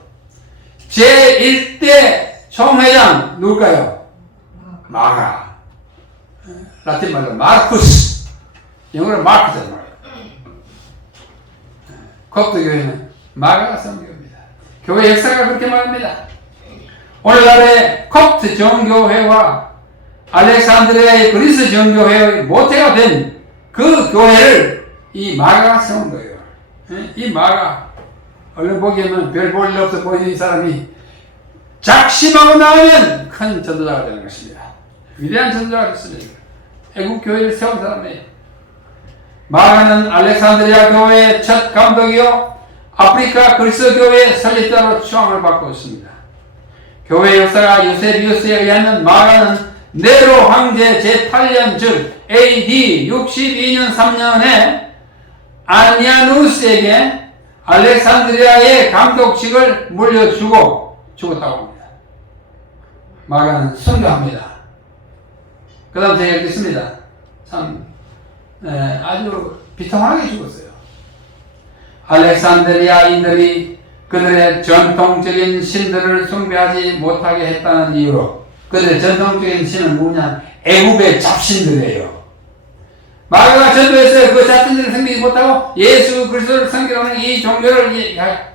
제1대 총회장 누굴까요? 마가. 라틴 말로 마르쿠스. 영어로 마르크잖아요. 콥트 교회는 마가가 선교입니다. 교회 역사가 그렇게 말합니다. 오늘날의 콥트 정교회와 알렉산드리아의 그리스 정교회의 모태가 된 그 교회를 이 마가가 세운 거예요. 이 마가 얼른 보기에는 별 볼 일 없어 보이는 이 사람이 작심하고 나오면 큰 전도자가 되는 것입니다. 위대한 전도자가 됐습니다. 애국 교회를 세운 사람이에요. 마가는 알렉산드리아 교회의 첫 감독이요 아프리카 그리스 교회의 설립자로 추앙을 받고 있습니다. 교회 역사가 유세비우스에 의하면 마가는 네로 황제 제8년 즉 AD 62년 3년에 아니아누스에게 알렉산드리아의 감독직을 물려주고 죽었다고 합니다. 마가는 순교합니다. 그 다음 제가 읽겠습니다. 참 아주 비통하게 죽었어요. 알렉산드리아인들이 그들의 전통적인 신들을 숭배하지 못하게 했다는 이유로 그들의 전통적인 신은 뭐냐? 애굽의 잡신들이에요. 마가가 전도했어요. 그 잡신들을 섬기지 못하고 예수 그리스도를 섬기라는 이 종교를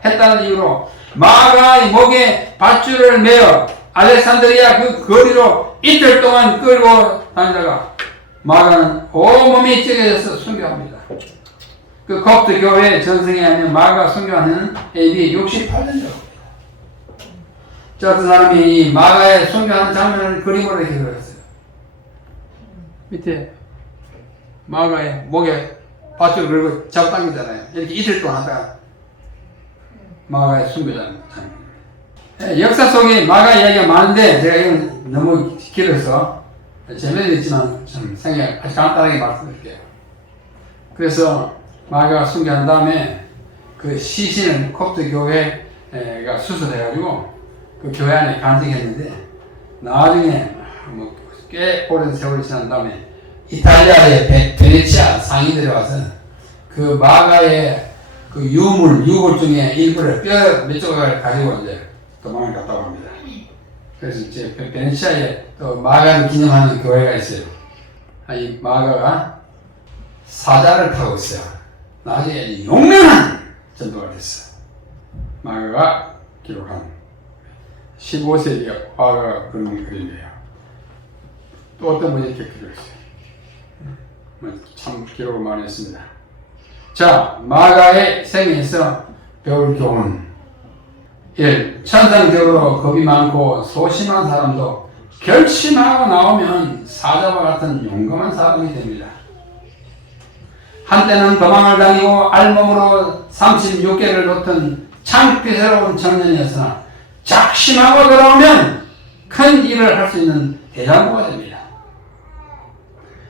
했다는 이유로 마가의 목에 밧줄을 매어 알렉산드리아 그 거리로 이틀 동안 끌고 다니다가 마가는 온몸이 찢어져서 순교합니다. 그 콥트 교회 전승에 하면 마가 순교한 해는 AD 68년이라고. 저 어떤 사람이 이 마가의 순교하는 장면을 그림으로 이렇게 그렸어요. 밑에 마가의 목에 밧줄 걸고 잡당기잖아요. 이렇게 이틀 동안 하다가 마가의 순교장 장면. 역사 속에 마가 이야기가 많은데 제가 이건 너무 길어서 재미는 있지만 좀 생각 아주 간단하게 말씀드릴게요. 그래서 마가가 순교한 다음에 그 시신을 콥트 교회가 수술해가지고 그 교회 안에 간직했는데 나중에 뭐 꽤 오랜 세월이 지난 다음에 이탈리아의 베네치아 상인들이 와서 그 마가의 그 유골 중에 일부를 뼈 몇 조각을 가지고 이제 도망을 갔다고 합니다. 그래서 이제 베네치아에 또 마가를 기념하는 교회가 있어요. 이 마가가 사자를 타고 있어요. 나중에 용맹한 전도가 됐어. 마가가 기록한 15세기가 마가가 그런 그림이에요. 또 어떤 분이 이렇게 기록했어요. 참 기록을 많이 했습니다. 자, 마가의 생애에서 배울 교훈 1. 천성적으로 겁이 많고 소심한 사람도 결심하고 나오면 사자와 같은 용감한 사람이 됩니다. 한때는 도망을 다니고 알몸으로 36개를 놓던 창피스러운 청년이었으나 작심하고 돌아오면 큰 일을 할 수 있는 대장부가 됩니다.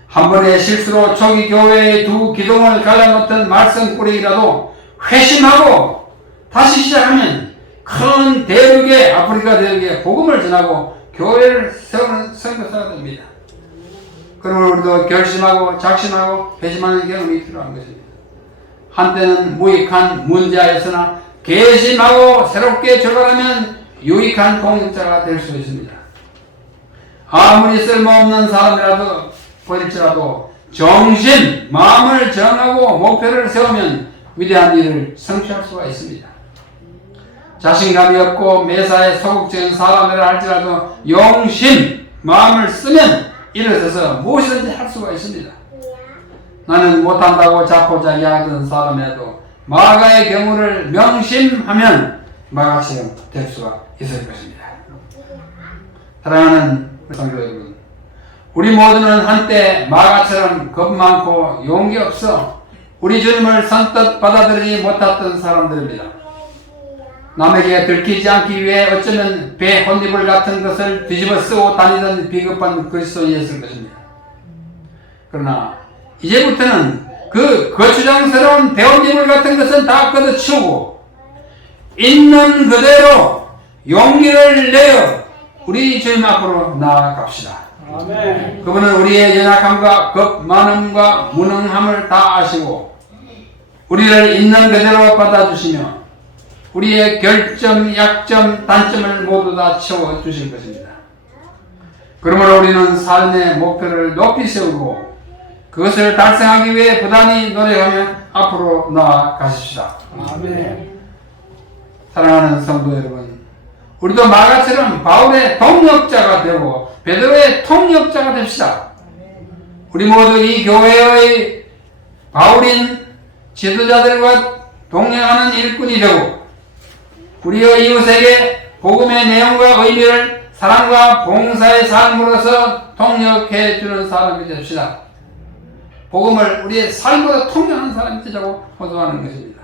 한 번의 실수로 초기 교회의 두 기둥을 갈라놓던 말썽꾸러기라도 회심하고 다시 시작하면 큰 대륙의 아프리카 대륙에 복음을 전하고 교회를 세우는 선교사가 됩니다. 그러므로 우리도 결심하고 작심하고 회심하는 경험이 필요한 것입니다. 한때는 무익한 문제였으나 개심하고 새롭게 출발하면 유익한 동역자가 될 수 있습니다. 아무리 쓸모없는 사람이라도 보일지라도 정신, 마음을 정하고 목표를 세우면 위대한 일을 성취할 수가 있습니다. 자신감이 없고 매사에 소극적인 사람이라 할지라도 용심, 마음을 쓰면 일어서서 무엇이든지 할 수가 있습니다. 나는 못한다고 자포자기하던 사람이라도 마가의 경우를 명심하면 마가처럼 될 수가 있을 것입니다. 사랑하는 성도 여러분, 우리 모두는 한때 마가처럼 겁 많고 용기 없어 우리 주님을 선뜻 받아들이지 못했던 사람들입니다. 남에게 들키지 않기 위해 어쩌면 배 혼입을 같은 것을 뒤집어 쓰고 다니던 비겁한 그리스도인이었을 것입니다. 그러나 이제부터는 그 거추장스러운 배 혼입을 같은 것은 다 걷어치우고 있는 그대로 용기를 내어 우리 주님 앞으로 나아갑시다. 아멘. 그분은 우리의 연약함과 겁 많음과 무능함을 다 아시고 우리를 있는 그대로 받아주시며 우리의 결점, 약점, 단점을 모두 다 채워주실 것입니다. 그러므로 우리는 삶의 목표를 높이 세우고 그것을 달성하기 위해 부단히 노력하며 앞으로 나아가십시다. 아멘. 사랑하는 성도 여러분, 우리도 마가처럼 바울의 동역자가 되고 베드로의 통역자가 됩시다. 우리 모두 이 교회의 바울인 지도자들과 동행하는 일꾼이 되고 우리의 이웃에게 복음의 내용과 의미를 사랑과 봉사의 삶으로서 통역해 주는 사람이 됩시다. 복음을 우리의 삶으로 통역하는 사람이 되자고 호소하는 것입니다.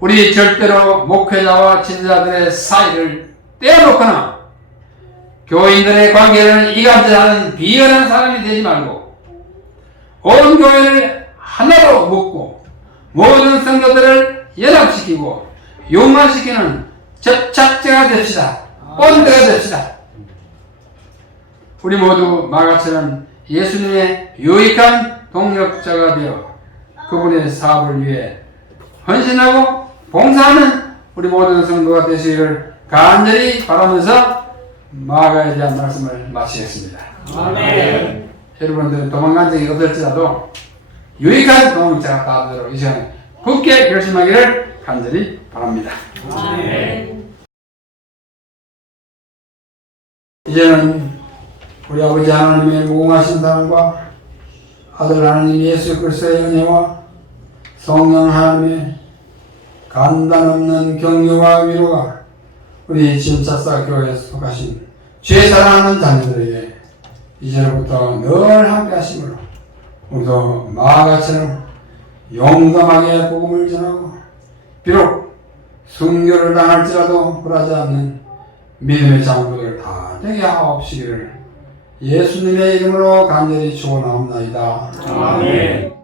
우리 절대로 목회자와 지도자들의 사이를 떼어놓거나 교인들의 관계를 이간질하는 비열한 사람이 되지 말고 온 교회를 하나로 묶고 모든 성도들을 연합시키고 융화시키는 접착제가 됩시다. 본드가 됩시다. 우리 모두 마가처럼 예수님의 유익한 동역자가 되어 그분의 사업을 위해 헌신하고 봉사하는 우리 모든 성도가 되시기를 간절히 바라면서 마가에 대한 말씀을 마치겠습니다. 아멘. 여러분들은 도망간 적이 없을지라도 유익한 동역자가 다 되도록 이 시간에 굳게 결심하기를 간절히 바랍니다. 아멘. 이제는 우리 아버지 하나님의 무궁하신 사랑과 아들 하나님 예수 그리스도의 은혜와 성령 하나님의 간단 없는 격려와 위로가 우리 진짜사 교회에 속하신 죄 사랑하는 자녀들에게 이제부터 늘 함께 하심으로 우리도 마가처럼 용감하게 복음을 전하고 비록 순교를 당할지라도 굴하지 않는 믿음의 장부들 다 되게 하옵시기를 예수님의 이름으로 간절히 축원하옵나이다. 아멘.